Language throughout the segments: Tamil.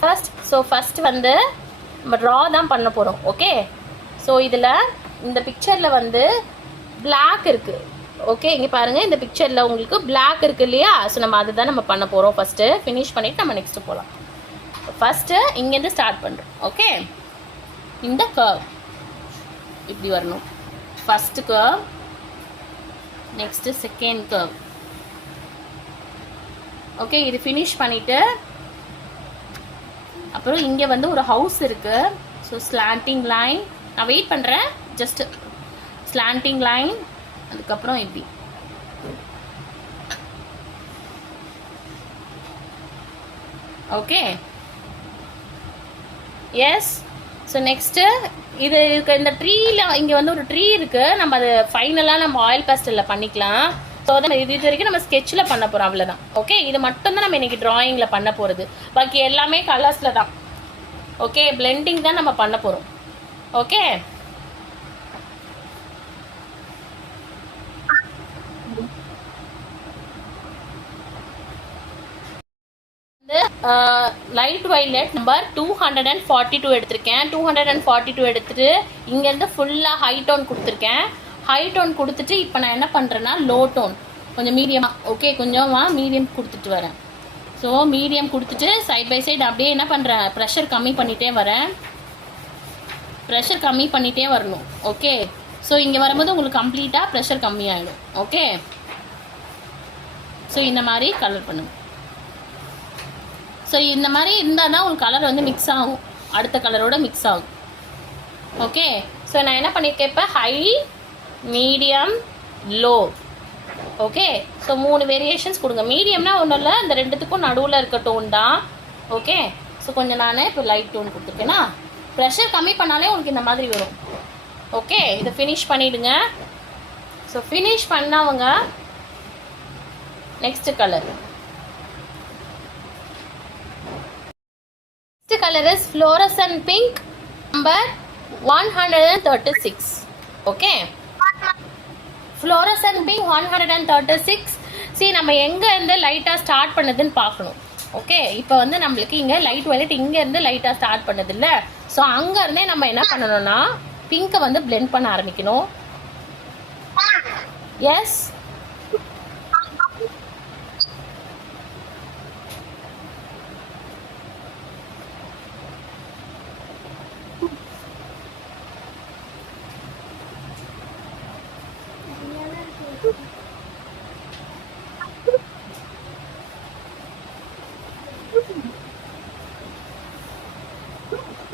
ஃபர்ஸ்ட் வந்து நம்ம ட்ரா தான் பண்ண போகிறோம். ஓகே, ஸோ இதில் இந்த பிக்சரில் வந்து பிளாக் இருக்குது. ஓகே, இங்கே பாருங்கள், இந்த பிக்சரில் உங்களுக்கு பிளாக் இருக்குது இல்லையா? ஸோ நம்ம அதுதான் நம்ம பண்ண போகிறோம். ஃபஸ்ட்டு ஃபினிஷ் பண்ணிவிட்டு நம்ம நெக்ஸ்ட்டு போகலாம். ஃபஸ்ட்டு இங்கேருந்து ஸ்டார்ட் பண்ணுறோம். ஓகே, இந்த கர்வ் இப்படி வரணும். First curve, next second curve. Okay, இது ஃபினிஷ் பண்ணிவிட்டு அப்புறம் இங்கே வந்து ஒரு ஹவுஸ் இருக்குது. ஸோ ஸ்லாண்டிங் லைன், நான் வெயிட் பண்ணுறேன், ஜஸ்ட் ஸ்லாண்டிங் லைன், அதுக்கப்புறம் இப்படி. Okay, S. ஸோ நெக்ஸ்ட்டு இது இந்த ட்ரீயில் இங்கே வந்து ஒரு ட்ரீ இருக்குது. நம்ம அது ஃபைனலாக நம்ம ஆயில் பேஸ்டலில் பண்ணிக்கலாம். ஸோ அதை இது வரைக்கும் நம்ம ஸ்கெட்சில் பண்ண போகிறோம், அவ்வளோதான். ஓகே, இது மட்டும்தான் நம்ம இன்றைக்கி ட்ராயிங்கில் பண்ண போகிறது. பாக்கி எல்லாமே கலர்ஸில் தான். ஓகே, பிளெண்டிங் தான் நம்ம பண்ண போகிறோம். ஓகே, லைட் வைலட் நம்பர் 242 எடுத்திருக்கேன். 242 எடுத்துட்டு இங்கேருந்து ஃபுல்லாக ஹை டோன் கொடுத்துருக்கேன். ஹை டோன் கொடுத்துட்டு இப்போ நான் என்ன பண்ணுறேன்னா லோ டோன் கொஞ்சம் மீடியமாக, ஓகே, கொஞ்சமாக மீடியம் கொடுத்துட்டு வரேன். ஸோ மீடியம் கொடுத்துட்டு சைட் பை சைடு அப்படியே என்ன பண்ணுறேன், ப்ரெஷர் கம்மி பண்ணிகிட்டே வரேன். ப்ரெஷர் கம்மி பண்ணிகிட்டே வரணும். ஓகே, ஸோ இங்கே வரும்போது உங்களுக்கு கம்ப்ளீட்டாக ப்ரெஷர் கம்மியாகிடும். ஓகே, ஸோ இந்த மாதிரி கலர் பண்ணுங்க. ஸோ இந்த மாதிரி இருந்தால் தான் உங்களுக்கு கலர் வந்து மிக்ஸ் ஆகும், அடுத்த கலரோட மிக்ஸ் ஆகும். ஓகே, ஸோ நான் என்ன பண்ணியிருக்கேன் இப்போ high, medium, low. Okay, so 3 variations கொடுங்க. மீடியம்னா ஒன்றும் இல்லை, இந்த ரெண்டுத்துக்கும் நடுவில் இருக்க டோன் தான். ஓகே, ஸோ கொஞ்சம் நான் இப்போ லைட் டோன் கொடுத்துருக்கேன்னா ப்ரெஷர் கம்மி பண்ணாலே உங்களுக்கு இந்த மாதிரி வரும். ஓகே, இதை ஃபினிஷ் பண்ணிவிடுங்க. ஸோ ஃபினிஷ் பண்ணவங்க next colour. Next color is fluorescent pink number 136. Okay, fluorescent pink 136. See, நம்ம எங்க இருந்து லைட்டா ஸ்டார்ட் பண்ணதுன்னு பார்க்கணும். ஓகே, இப்போ வந்து நம்மளுக்கு இங்க லைட் வயலட் இங்க இருந்து லைட்டா ஸ்டார்ட் பண்ணது இல்ல. ஸோ அங்க இருந்தே நம்ம என்ன பண்ணணும்னா பிங்கை வந்து பிளெண்ட் பண்ண ஆரம்பிக்கணும். எஸ்,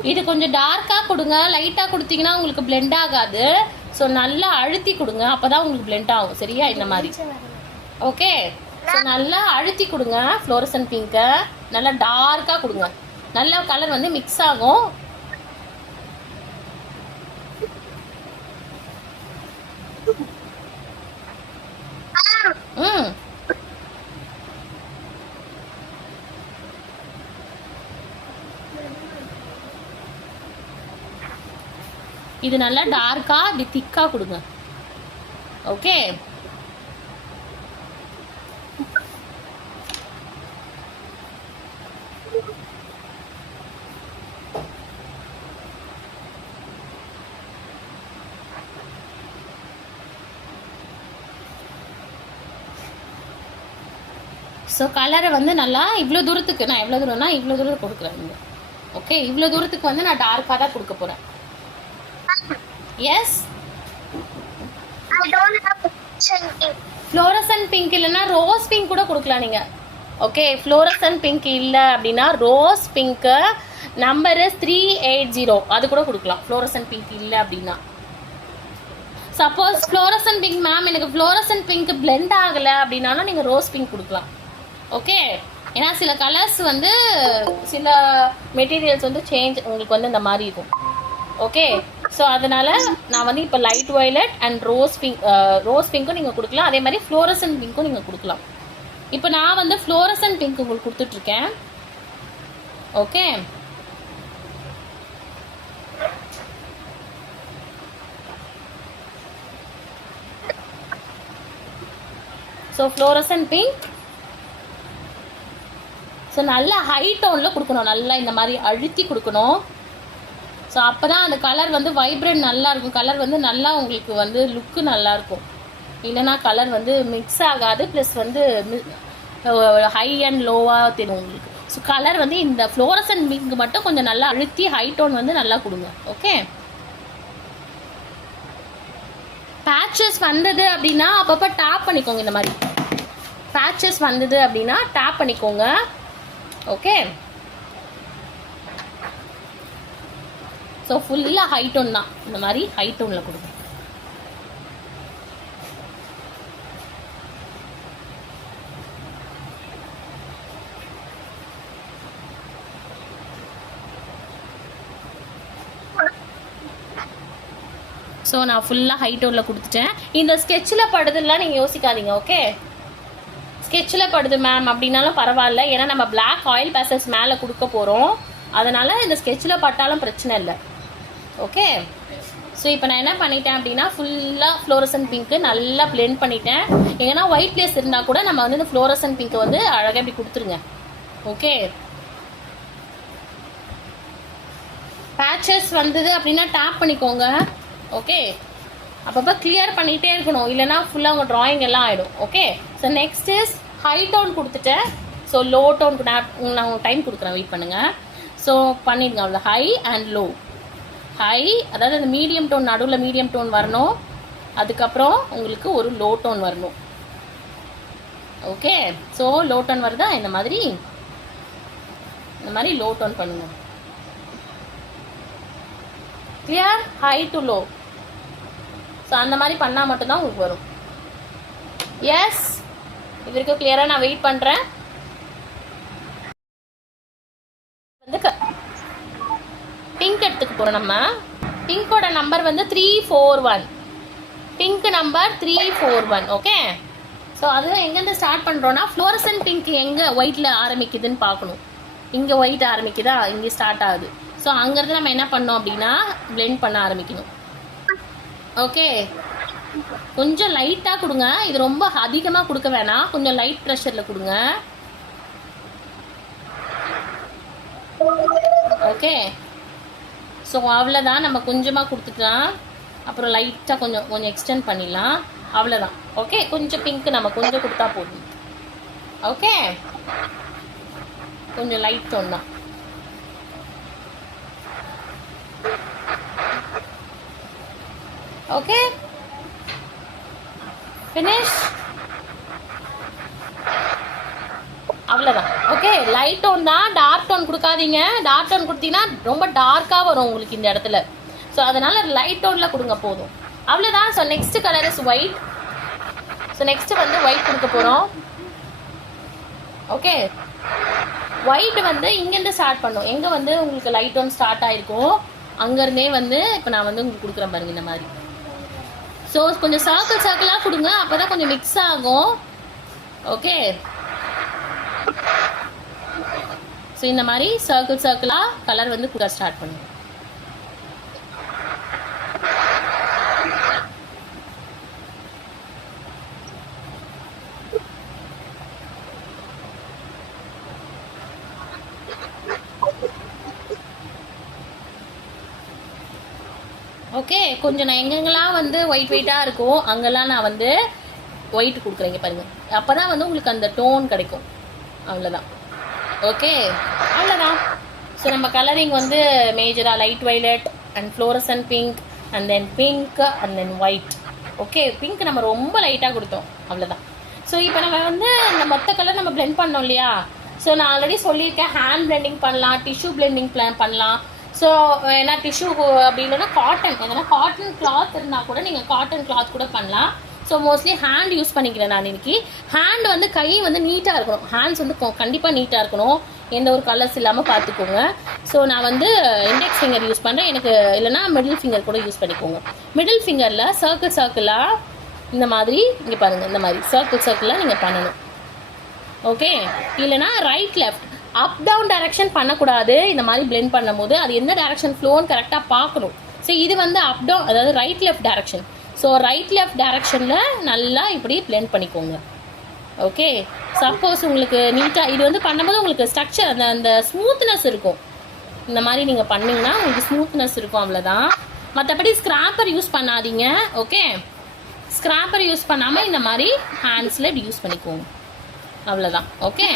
இது கொஞ்சம் டார்க்காக கொடுங்க. லைட்டாக கொடுத்தீங்கன்னா உங்களுக்கு பிளெண்ட் ஆகாது. ஸோ நல்லா அழுத்தி கொடுங்க, அப்போ தான் உங்களுக்கு பிளெண்ட் ஆகும். சரியா, இந்த மாதிரி. ஓகே, ஸோ நல்லா அழுத்தி கொடுங்க. ஃப்ளோரசன்ட் பிங்கை நல்லா டார்க்காக கொடுங்க, நல்லா கலர் வந்து மிக்ஸ் ஆகும். இது நல்லா டார்க்கா இப்படி திக்கா கொடுங்க. ஓகே, ஸோ கலரை வந்து நல்லா இவ்வளோ தூரத்துக்கு நான் எவ்வளோ தூரம்னா இவ்வளோ தூரம் கொடுக்குறேன். ஓகே, இவ்வளோ தூரத்துக்கு வந்து நான் டார்க்காக தான் கொடுக்க போகிறேன். எஸ், ஃப்ளோரசன்ட் பிங்க் இல்லைன்னா ரோஸ் பிங்க் கூட கொடுக்கலாம் நீங்கள். ஓகே, ஃப்ளோரசன்ட் பிங்க் இல்லை அப்படின்னா ரோஸ் பிங்க்கு நம்பர் 380 அது கூட கொடுக்கலாம். ஃப்ளோரசன்ட் பிங்க் இல்லை அப்படின்னா சப்போஸ் ஃப்ளோரசன்ட் பிங்க் மேம் எனக்கு ஃப்ளோரசன்ட் பிங்க் பிளெண்ட் ஆகலை அப்படின்னாலும் நீங்கள் ரோஸ் பிங்க் கொடுக்கலாம். ஓகே, ஏன்னா சில கலர்ஸ் வந்து சில மெட்டீரியல்ஸ் வந்து சேஞ்ச் உங்களுக்கு வந்து இந்த மாதிரி இருக்கும். ஓகே, ஸோ அதனால் நான் வந்து இப்போ லைட் வயலட் அண்ட் ரோஸ் பிங்க்கும் நீங்கள் கொடுக்கலாம், அதே மாதிரி ஃப்ளோரசன்ட் பிங்க்கும் நீங்கள் கொடுக்கலாம். இப்போ நான் வந்து ஃப்ளோரசன்ட் பிங்க் உங்களுக்கு கொடுத்துட்ருக்கேன். Okay, so fluorescent pink. So நல்லா ஹை டோனில் கொடுக்கணும், நல்லா இந்த மாதிரி அழுத்தி கொடுக்கணும். ஸோ அப்போ தான் அந்த கலர் வந்து வைப்ரண்ட் நல்லாயிருக்கும், கலர் வந்து நல்லா உங்களுக்கு வந்து லுக்கு நல்லாயிருக்கும். இல்லைனா கலர் வந்து மிக்ஸ் ஆகாது, ப்ளஸ் வந்து ஹை அண்ட் லோவாக தெரியும் உங்களுக்கு. ஸோ கலர் வந்து இந்த ஃப்ளோரசன்ட் பிங்க் மட்டும் கொஞ்சம் நல்லா அழுத்தி ஹை டோன் வந்து நல்லா கொடுங்க. ஓகே, பேட்சஸ் வந்தது அப்படின்னா அப்பப்போ டேப் பண்ணிக்கோங்க. இந்த மாதிரி பேட்சஸ் வந்தது அப்படின்னா டேப் பண்ணிக்கோங்க. ஓகே, ஸோ ஃபுல்லாக ஹை டோன் தான், இந்த மாதிரி ஹை டோனில் கொடுங்க. ஸோ நான் ஃபுல்லாக ஹை டோனில் கொடுத்துட்டேன். இந்த ஸ்கெட்சில் படுதுலாம் நீங்கள் யோசிக்காதீங்க. ஓகே, ஸ்கெட்சில் படுது மேம் அப்படின்னாலும் பரவாயில்ல, ஏன்னா நம்ம பிளாக் ஆயில் பேசஸ் மேலே கொடுக்க போகிறோம், அதனால் இந்த ஸ்கெட்சில் பட்டாலும் பிரச்சனை இல்லை. ஓகே, ஸோ இப்போ நான் என்ன பண்ணிட்டேன் அப்படின்னா ஃபுல்லாக ஃப்ளோரசன்ட் பிங்க்கு நல்லா பிளெண்ட் பண்ணிட்டேன். ஏன்னா ஒயிட் பிளேஸ் இருந்தால் கூட நம்ம வந்து இந்த ஃப்ளோரசன்ட் பிங்க்கை வந்து அழகாக இப்படி கொடுத்துருங்க. ஓகே, பேட்சஸ் வந்தது அப்படின்னா டேப் பண்ணிக்கோங்க. ஓகே, அப்பப்போ கிளியர் பண்ணிகிட்டே இருக்கணும், இல்லைனா ஃபுல்லாக உங்கள் ட்ராயிங் எல்லாம் ஆகிடும். Okay, so next is high tone கொடுத்துட்டேன். ஸோ லோ டோன் நான் உங்களுக்கு டைம் கொடுக்குறேன், வெயிட் பண்ணுங்கள். ஸோ பண்ணிடுங்க அவ்வளோ, ஹை அண்ட் லோ. ஹை அதாவது அந்த மீடியம் டோன், நடுவில் மீடியம் டோன் வரணும், அதுக்கப்புறம் உங்களுக்கு ஒரு லோ டோன் வரணும். ஓகே, ஸோ லோ டோன் வருதா, இந்த மாதிரி லோ டோன் பண்ணுங்கள். Clear, high to low. So அந்த மாதிரி பண்ணால் மட்டும்தான் உங்களுக்கு வரும். எஸ், இது வரைக்கும் கிளியராக நான் வெயிட் பண்ணுறேன். வந்து பிங்க் எடுத்துக்க போகிறோம். நம்ம பிங்கோட நம்பர் வந்து 341, பிங்க் நம்பர் 341. ஓகே, ஸோ அது எங்கேருந்து ஸ்டார்ட் பண்ணுறோன்னா ஃப்ளோரசன்ட் பிங்க் எங்கே ஒயிட்டில் ஆரம்பிக்குதுன்னு பார்க்கணும். இங்கே ஒயிட் ஆரம்பிக்குதா, இங்கே ஸ்டார்ட் ஆகுது. ஸோ அங்கேருந்து நம்ம என்ன பண்ணோம் அப்படின்னா பிளெண்ட் பண்ண ஆரம்பிக்கணும். ஓகே, கொஞ்சம் லைட்டாக கொடுங்க, இது ரொம்ப அதிகமாக கொடுக்க வேணாம், கொஞ்சம் லைட் ப்ரெஷரில் கொடுங்க. ஓகே, ஸோ அவ்வளோதான், நம்ம கொஞ்சமாக கொடுத்துக்கலாம், அப்புறம் லைட்டாக கொஞ்சம் எக்ஸ்டெண்ட் பண்ணிடலாம், அவ்வளோதான். ஓகே, கொஞ்சம் பிங்க் நம்ம கொஞ்சம் கொடுத்தா போதும். ஓகே, கொஞ்சம் லைட் டோன் தான். ஓகே, ஃபினிஷ், அவ்வளோதான். ஓகே, லைட் டோன் தான், டார்க் டோன் கொடுக்காதீங்க. டார்க் டோன் கொடுத்தீங்கன்னா ரொம்ப டார்க்காக வரும் உங்களுக்கு இந்த இடத்துல. ஸோ அதனால் லைட் டோனில் கொடுங்க போதும், அவ்வளோதான். So next colour is white. So next வந்து ஒயிட் கொடுக்க போகிறோம். ஓகே, ஒயிட் வந்து இங்கேருந்து ஸ்டார்ட் பண்ணும், எங்கே வந்து உங்களுக்கு லைட் டோன் ஸ்டார்ட் ஆகிருக்கும் அங்கேருந்தே வந்து இப்போ நான் வந்து உங்களுக்கு கொடுக்குறேன் பாருங்க இந்த மாதிரி. ஸோ கொஞ்சம் சர்க்கிளாக கொடுங்க, அப்போ தான் கொஞ்சம் மிக்ஸ் ஆகும். ஓகே, ஸோ இந்த மாதிரி சர்க்கிளாக கலர் வந்து கொடுக்க ஸ்டார்ட் பண்ணுங்க. ஓகே, கொஞ்சம் நான் எங்கெங்கெல்லாம் வந்து ஒயிட்டாக இருக்கும் அங்கெல்லாம் நான் வந்து ஒயிட் கொடுக்குறேங்க பாருங்கள், அப்போ தான் வந்து உங்களுக்கு அந்த டோன் கிடைக்கும். அவ்வளோதான். ஓகே, அவ்வளோதான். ஸோ நம்ம கலரிங் வந்து மேஜராக light violet and fluorescent pink and then pink and then white. Okay, pink நம்ம ரொம்ப லைட்டாக கொடுத்தோம், அவ்வளோதான். ஸோ இப்போ நம்ம வந்து இந்த மொத்த கலர் நம்ம பிளெண்ட் பண்ணோம் இல்லையா. ஸோ நான் ஆல்ரெடி சொல்லியிருக்கேன், ஹேண்ட் பிளெண்டிங் பண்ணலாம், டிஷ்யூ பிளெண்டிங் பண்ணலாம். ஸோ ஏன்னா டிஷ்யூ அப்படி இல்லைன்னா காட்டன், எதனா காட்டன் கிளாத் இருந்தால் கூட நீங்கள் காட்டன் கிளாத் கூட பண்ணலாம். ஸோ மோஸ்ட்லி ஹேண்ட் யூஸ் பண்ணிக்கிறேன் நான் இன்னைக்கு. ஹேண்ட் வந்து கை வந்து நீட்டாக இருக்கணும், ஹேண்ட்ஸ் வந்து கண்டிப்பாக நீட்டாக இருக்கணும், எந்த ஒரு கலர்ஸ் இல்லாமல் பார்த்துக்கோங்க. ஸோ நான் வந்து இண்டெக்ஸ் ஃபிங்கர் யூஸ் பண்ணுறேன், எனக்கு இல்லைனா மிடில் ஃபிங்கர் கூட யூஸ் பண்ணிக்கோங்க. மிடில் ஃபிங்கரில் சர்க்கிளாக இந்த மாதிரி இங்கே பாருங்கள், இந்த மாதிரி சர்க்கிளாக நீங்கள் பண்ணணும். ஓகே, இல்லைனா right left up down direction பண்ணக்கூடாது. இந்த மாதிரி பிளெண்ட் பண்ணும்போது அது என்ன டைரக்ஷன் ஃப்ளோன்னு கரெக்டாக பார்க்கணும். ஸோ இது வந்து அப் டவுன், அதாவது right left direction. So right left டைரக்ஷனில் நல்லா இப்படி பிளெண்ட் பண்ணிக்கோங்க. ஓகே, சப்போஸ் உங்களுக்கு நீட்டாக இது வந்து பண்ணும்போது உங்களுக்கு ஸ்ட்ரக்சர் அந்த ஸ்மூத்னஸ் இருக்கும். இந்த மாதிரி நீங்கள் பண்ணிங்கன்னா உங்களுக்கு ஸ்மூத்னஸ் இருக்கும், அவ்வளோதான். மற்றபடி ஸ்க்ராப்பர் யூஸ் பண்ணாதீங்க. ஓகே, ஸ்க்ராப்பர் யூஸ் பண்ணாமல் இந்த மாதிரி ஹேண்ட்ஸில் இப்படி யூஸ் பண்ணிக்கோங்க, அவ்வளோதான். ஓகே,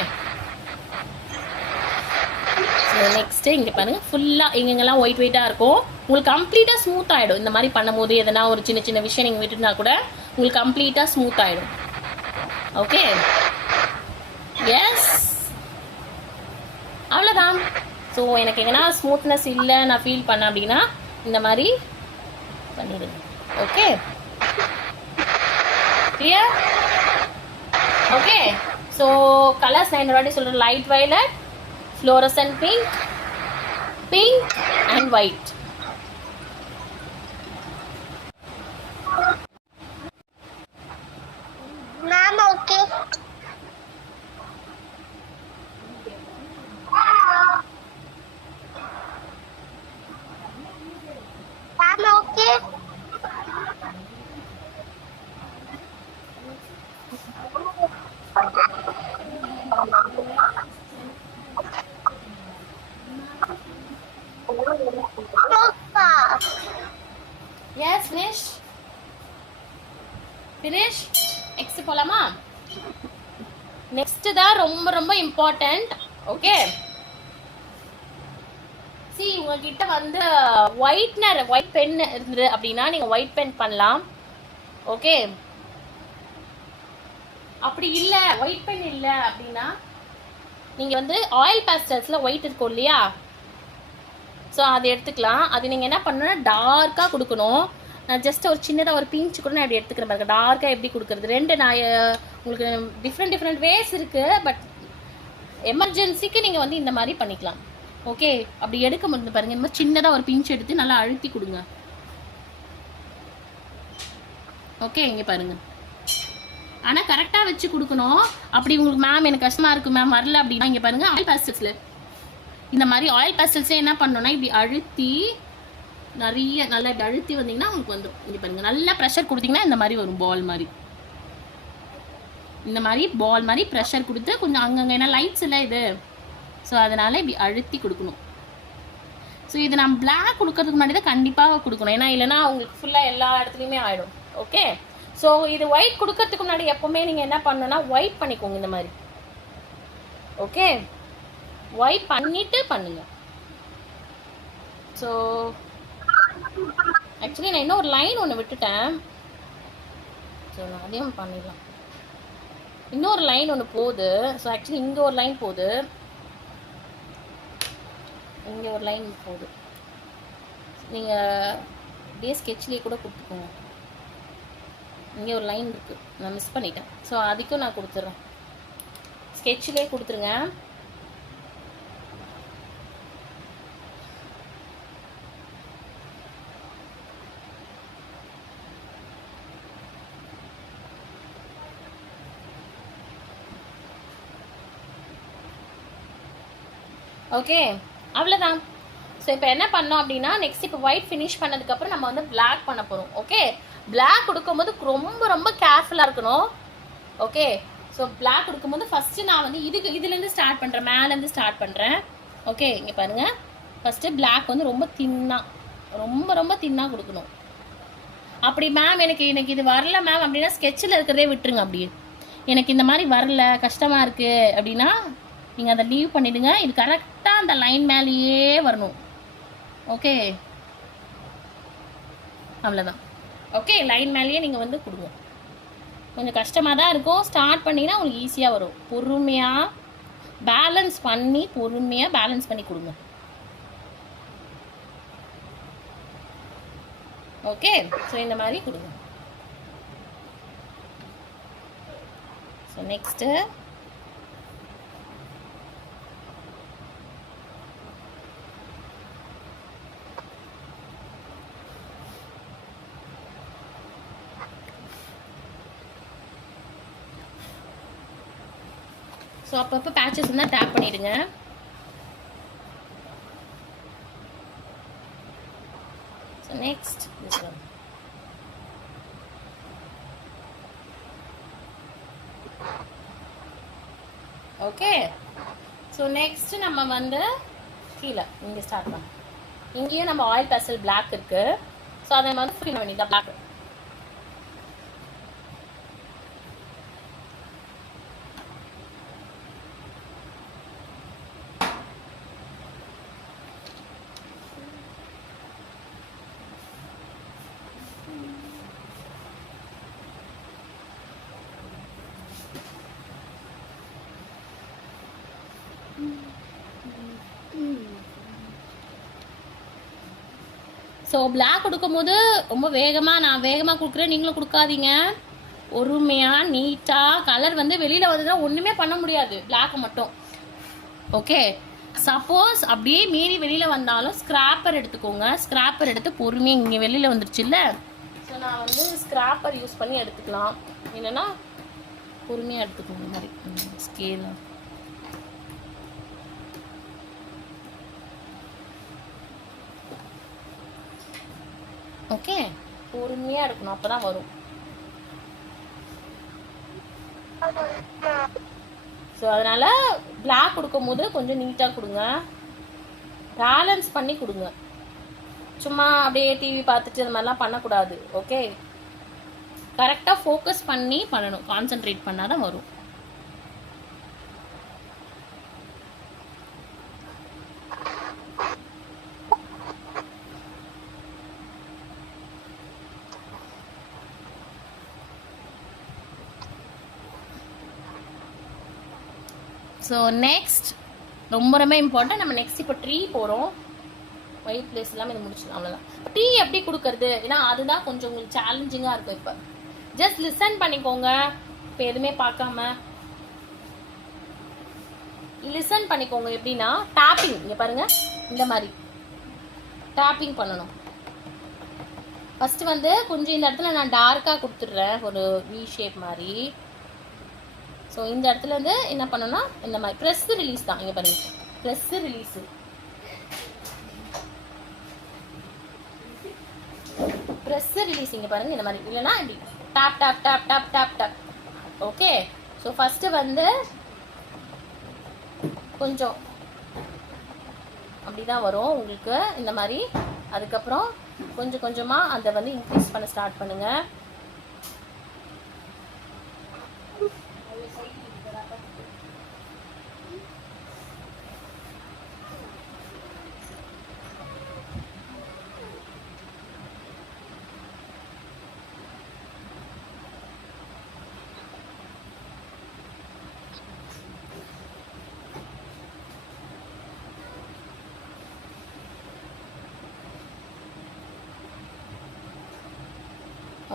ஸோ நெக்ஸ்ட்டு இங்கே பாருங்கள், ஃபுல்லாக எங்கெங்கெல்லாம் ஒயிட்டாக இருக்கும் உங்களுக்கு கம்ப்ளீட்டாக ஸ்மூத் ஆகிடும். இந்த மாதிரி பண்ணும்போது எதனா ஒரு சின்ன சின்ன விஷயம் நீங்கள் விட்டுனா கூட உங்களுக்கு கம்ப்ளீட்டாக ஸ்மூத் ஆகிடும். ஓகே, எஸ், அவ்வளோதான். ஸோ எனக்கு எங்கன்னா ஸ்மூத்னஸ் இல்லை நான் ஃபீல் பண்ணேன் அப்படின்னா இந்த மாதிரி பண்ணிடுங்க. Okay, clear? Okay, so colours நான் இன்னொரு வாட்டி சொல்கிறேன். Light violet, fluorescent pink, pink and white. Ma'am, okay. Ma'am, okay. Yes, finish. Finish. Next போலாமா? நெக்ஸ்ட் தான் ரொம்ப ரொம்ப இம்பார்ட்டன்ட். ஓகே, சி உங்ககிட்ட வந்து ஒயிட் பென் இருந்து அப்படின்னா நீங்க ஒயிட் பென் பண்ணலாம். ஓகே, அப்படி இல்லை ஒயிட் பென் இல்லை அப்படின்னா நீங்க வந்து ஆயில் பேஸ்டல்ஸ்ல ஒயிட் இருக்கும் இல்லையா, ஸோ அதை எடுத்துக்கலாம். அது நீங்கள் என்ன பண்ணணும்னா டார்க்காக கொடுக்கணும். நான் ஜஸ்ட் ஒரு சின்னதாக ஒரு பிஞ்ச் கூட நான் அப்படி எடுத்துக்கிற பாருங்க. டார்க்காக எப்படி கொடுக்குறது, ரெண்டு நான் உங்களுக்கு டிஃப்ரெண்ட் வேஸ் இருக்குது. பட் எமர்ஜென்சிக்கு நீங்கள் வந்து இந்த மாதிரி பண்ணிக்கலாம். ஓகே, அப்படி எடுக்க முடிஞ்சு பாருங்கள். இந்த மாதிரி சின்னதாக ஒரு பிஞ்ச் எடுத்து நல்லா அழுத்தி கொடுங்க. ஓகே, இங்கே பாருங்கள். ஆனால் கரெக்டாக வச்சு கொடுக்கணும். அப்படி உங்களுக்கு மேம் எனக்கு கஷ்டமாக இருக்குது மேம் வரல அப்படின்னா இங்கே பாருங்கள், ஆயில் பேஸ்டல்ஸில் இந்த மாதிரி ஆயில் பேஸ்டல்ஸே என்ன பண்ணணும்னா இப்படி அழுத்தி நிறைய நல்லா இப்படி அழுத்தி வந்தீங்கன்னா உங்களுக்கு வந்துடும். இங்கே பாருங்கள், நல்லா ப்ரெஷர் கொடுத்தீங்கன்னா இந்த மாதிரி வரும் பால் மாதிரி. இந்த மாதிரி பால் மாதிரி ப்ரெஷர் கொடுத்து கொஞ்சம் அங்கங்கே ஏன்னா லைட்ஸ் இல்லை இது, ஸோ அதனால் இப்படி அழுத்தி கொடுக்கணும். ஸோ இது நான் பிளாக் கொடுக்கறதுக்கு முன்னாடி தான் கண்டிப்பாக கொடுக்கணும், ஏன்னா இல்லைனா உங்களுக்கு ஃபுல்லாக எல்லா இடத்துலையுமே ஆகிடும். ஓகே, ஸோ இது ஒயிட் கொடுக்கறதுக்கு முன்னாடி எப்போவுமே நீங்கள் என்ன பண்ணணும்னா ஒயிட் பண்ணிக்கோங்க இந்த மாதிரி. ஓகே, ஒயிட் பண்ணிட்டு பண்ணுங்க. ஸோ ஆக்சுவலி நான் இன்னும் ஒரு லைன் ஒன்று விட்டுட்டேன். ஸோ நான் அதையும் பண்ணிடலாம். இன்னொரு லைன் ஒன்று போகுது. ஸோ ஆக்சுவலி இங்கே ஒரு லைன் போகுது, இங்கே ஒரு லைன் போகுது. நீங்கள் அப்படியே ஸ்கெட்ச்லேயே கூட கொடுத்துக்கோங்க. இங்கே ஒரு லைன் இருக்குது, நான் மிஸ் பண்ணிட்டேன். ஸோ அதுக்கும் நான் கொடுத்துட்றேன், ஸ்கெட்ச்லேயே கொடுத்துருங்க. ஓகே, அவ்வளோதான். ஸோ இப்போ என்ன பண்ணோம் அப்படின்னா நெக்ஸ்ட் இப்போ ஒயிட் ஃபினிஷ் பண்ணதுக்கப்புறம் நம்ம வந்து பிளாக் பண்ண போகிறோம். ஓகே, பிளாக் கொடுக்கும்போது ரொம்ப ரொம்ப கேர்ஃபுல்லாக இருக்கணும். ஓகே, ஸோ பிளாக் கொடுக்கும்போது ஃபஸ்ட்டு நான் வந்து இதுலேருந்து ஸ்டார்ட் பண்ணுறேன், மேலேருந்து ஸ்டார்ட் பண்ணுறேன். ஓகே, இங்கே பாருங்கள், ஃபஸ்ட்டு பிளாக் வந்து ரொம்ப ரொம்ப தின்னாக கொடுக்கணும். அப்படி மேம் எனக்கு இது வரல மேம் அப்படின்னா ஸ்கெட்சில் இருக்கிறதே விட்டுருங்க. அப்படியே எனக்கு இந்த மாதிரி வரல கஷ்டமாக இருக்குது அப்படின்னா நீங்கள் அதை லீவ் பண்ணிவிடுங்க. இது கரெக்டாக அந்த லைன் மேலேயே வரணும். ஓகே, அவ்வளோதான். ஓகே, லைன் மேலேயே நீங்கள் வந்து கொடுங்க. கொஞ்சம் கஷ்டமாக தான் இருக்கும், ஸ்டார்ட் பண்ணிங்கன்னா உங்களுக்கு ஈஸியாக வரும். பொறுமையாக பேலன்ஸ் பண்ணி கொடுங்க. ஓகே, ஸோ இந்த மாதிரி கொடுங்க. ஸோ நெக்ஸ்ட்டு ஸோ அப்பப்போ பேச்சஸ் இருந்தால் டேப் பண்ணிவிடுங்க. So next this one. Okay. So next நம்ம வந்து கீழே இங்கே ஸ்டார்ட் பண்ணோம். இங்கேயும் நம்ம ஆயில் பேஸ்டல் பிளாக் இருக்கு. ஸோ அதை வந்து ஃபில் பண்ண வேண்டியது பிளாக். ஸோ பிளாக் கொடுக்கும்போது ரொம்ப வேகமாக நான் வேகமாக கொடுக்குறேன், நீங்களும் கொடுக்காதீங்க. பொறுமையாக நீட்டாக கலர் வந்து வெளியில் வந்ததுன்னா ஒன்றுமே பண்ண முடியாது பிளாக் மட்டும். ஓகே, சப்போஸ் அப்படியே மீறி வெளியில் வந்தாலும் ஸ்க்ராப்பர் எடுத்துக்கோங்க. ஸ்க்ராப்பர் எடுத்து பொறுமையாக இங்கே வெளியில் வந்துருச்சுல்ல, ஸோ நான் வந்து ஸ்க்ராப்பர் யூஸ் பண்ணி எடுத்துக்கலாம். இல்லைன்னா பொறுமையாக எடுத்துக்கோங்க இந்த மாதிரி ஸ்கேலாக. ஓகே, பொறுமையாக எடுக்கணும், அப்போ தான் வரும். ஸோ அதனால் பிளாக் கொடுக்கும் போது கொஞ்சம் நீட்டாக கொடுங்க, பேலன்ஸ் பண்ணி கொடுங்க. சும்மா அப்படியே டிவி பார்த்துட்டு அந்த மாதிரிலாம் பண்ணக்கூடாது. ஓகே, கரெக்டாக ஃபோக்கஸ் பண்ணி பண்ணணும், கான்சென்ட்ரேட் பண்ணால் தான் வரும். ஸோ நெக்ஸ்ட் ரொம்ப ரொம்ப இம்பார்ட்டன்ட், நம்ம நெக்ஸ்ட் இப்போ ட்ரீ போகிறோம். ஒயிட் பிளேஸ் எல்லாமே இது முடிச்சிடலாம், அவ்வளோதான். ட்ரீ எப்படி கொடுக்கறது, ஏன்னா அதுதான் கொஞ்சம் உங்களுக்கு சேலஞ்சிங்காக இருக்கும். இப்போ ஜஸ்ட் லிசன் பண்ணிக்கோங்க, இப்போ எதுவுமே பார்க்காம லிசன் பண்ணிக்கோங்க. எப்படின்னா டேப்பிங், இங்கே பாருங்கள், இந்த மாதிரி டேப்பிங் பண்ணணும். ஃபஸ்ட்டு வந்து கொஞ்சம் இந்த இடத்துல நான் டார்க்காக கொடுத்துட்றேன், ஒரு வி ஷேப் மாதிரி. ஸோ இந்த இடத்துல வந்து என்ன பண்ணணும்னா இந்த மாதிரி ப்ரெஸ் ரிலீஸ் தான். இங்கே பாருங்க, ப்ரெஸ் ரிலீஸு, ப்ரெஸ் ரிலீஸ் இங்கே பாருங்கள் இந்த மாதிரி. இல்லைன்னா இப்படி top top top top top top. Okay, so first வந்து கொஞ்சம் அப்படி தான் வரும் உங்களுக்கு இந்த மாதிரி. அதுக்கப்புறம் கொஞ்சம் கொஞ்சமாக அதை வந்து இன்க்ரீஸ் பண்ண ஸ்டார்ட் பண்ணுங்கள்.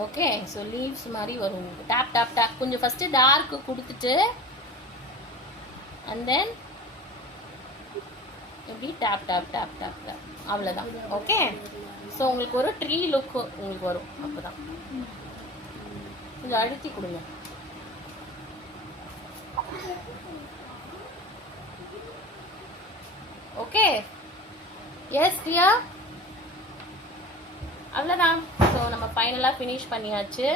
ஓகே, ஸோ லீவ்ஸ் மாதிரி வரும். டேப் டேப் டேப் கொஞ்சம் ஃபஸ்ட்டு டார்க்கு கொடுத்துட்டு அண்ட் தென் எப்படி tap tap tap tap tap, அவ்வளோதான். ஓகே, ஸோ உங்களுக்கு ஒரு ட்ரீ லுக்கு உங்களுக்கு வரும். அப்போ தான் கொஞ்சம் அழுத்தி கொடுங்க. ஓகே, எஸ் டியா, அவ்வளோதான். ஸோ நம்ம ஃபைனலாக ஃபினிஷ் பண்ணியாச்சு.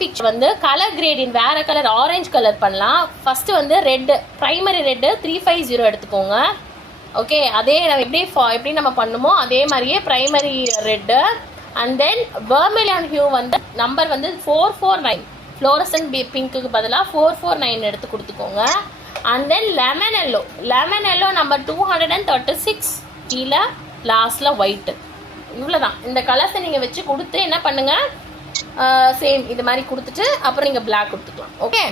பிக்சர் வந்து கலர் கிரேடியன்ட் வேற கலர் ஆரஞ்சு கலர் பண்ணலாம். ஃபர்ஸ்ட் வந்து ரெட், பிரைமரி ரெட் 350 எடுத்துக்கோங்க. ஓகே, அதே எப்படி நம்ம பண்ணுமோ அதே மாதிரியே primary red and then vermilion hue வந்து நம்பர் வந்து 449, ஃப்ளோரசன்ட் பிங்க்குக்கு பதிலாக 449 எடுத்து கொடுத்துக்கோங்க. And then lemon yellow number 236 கீழே லாஸ்டில் ஒயிட்டு. இவ்வளோதான். இந்த கலர்ஸை நீங்கள் வச்சு கொடுத்து என்ன பண்ணுங்கள், சேம் இது மாதிரி கொடுத்துட்டு அப்புறம் நீங்கள் பிளாக் கொடுத்துக்கலாம். ஓகே.